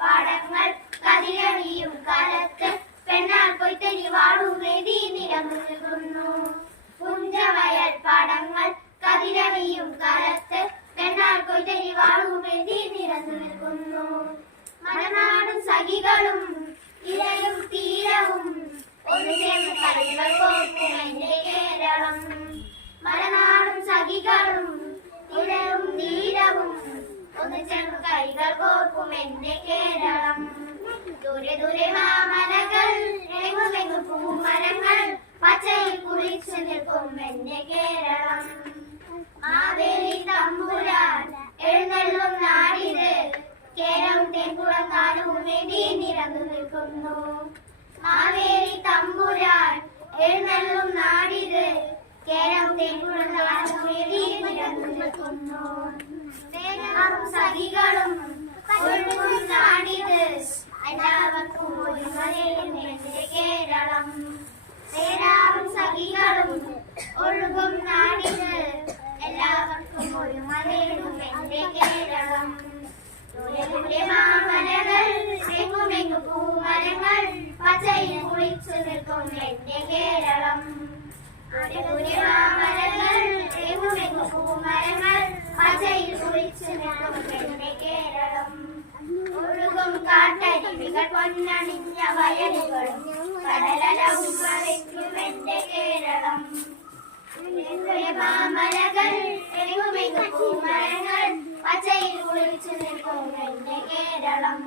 പാടങ്ങൾ കതിരണിയും കാലത്ത് പെണ്ണാൾ കൊയ്ത്തരി വാടുമേതി നിരന്നു നിൽക്കുന്നു. പുഞ്ചവയൽ പാടങ്ങൾ കതിരണിയും കാലത്ത് പെണ്ണാൾ കൊയ്ത്തരി വാടുമേതി നിരന്നു നിൽക്കുന്നു. മലനാടും സഖികളും ഇരയും തീരവും ഒരു ചേർന്ന് കളികൾ കോർക്കും എന്റെ കേരളം. മലനാടും സഖികളും ഇരയും തീരവും ഒന്ന് ചേർന്ന് കളികൾ കോർക്കും എന്റെ കേരളം. ദൂരെ ദൂരെ മാമലകൾ എങ്ങുമെങ്ങും പൂമരങ്ങൾ പച്ചയിൽ കുളിച്ചു നിൽക്കും എന്റെ കേരളം. മാവേലി തമ്പുരാൻ എഴുന്നള്ളും നാടിത് കേരം തേൻകുളം കാലുമേന്തി നിരന്നു നിൽക്കുന്നു. മാവേലി തമ്പുരാൻ എഴുന്നള്ളും നാടിത് കേരം തേൻകുളം കാലുമേന്തി നിരന്നു നിൽക്കുന്നു. സഖികളും ഒഴുകും നാടിത് എല്ലാവർക്കും ഒരുമലയും എന്റെ കേരളം. നേരാവും സഖികളും ഒഴുകും നാടിത് എല്ലാവർക്കും ഒരുമലയും എന്റെ കേരളം. ദൂരെ മാമലകൾ എങ്ങുമെങ്ങും പൂമരങ്ങൾ പച്ചയിൽ കുളിച്ചു നിൽക്കും എന്റെ കേരളം. ദൂരെ മാമലകൾ എങ്ങുമെങ്ങും പൂമരങ്ങൾ പച്ചയിൽ കുളിച്ചു നിൽക്കും എന്റെ കേരളം. ഒഴുകും കാട്ടരുവികൾ പൊന്നണിഞ്ഞ വയലുകളും കടലലവും വരയ്ക്കും എന്റെ കേരളം. മാമലകൾ എങ്ങുമെങ്ങും പൂമരങ്ങൾ പച്ചയിൽ കുളിച്ചു നിൽക്കും എന്റെ കേരളം.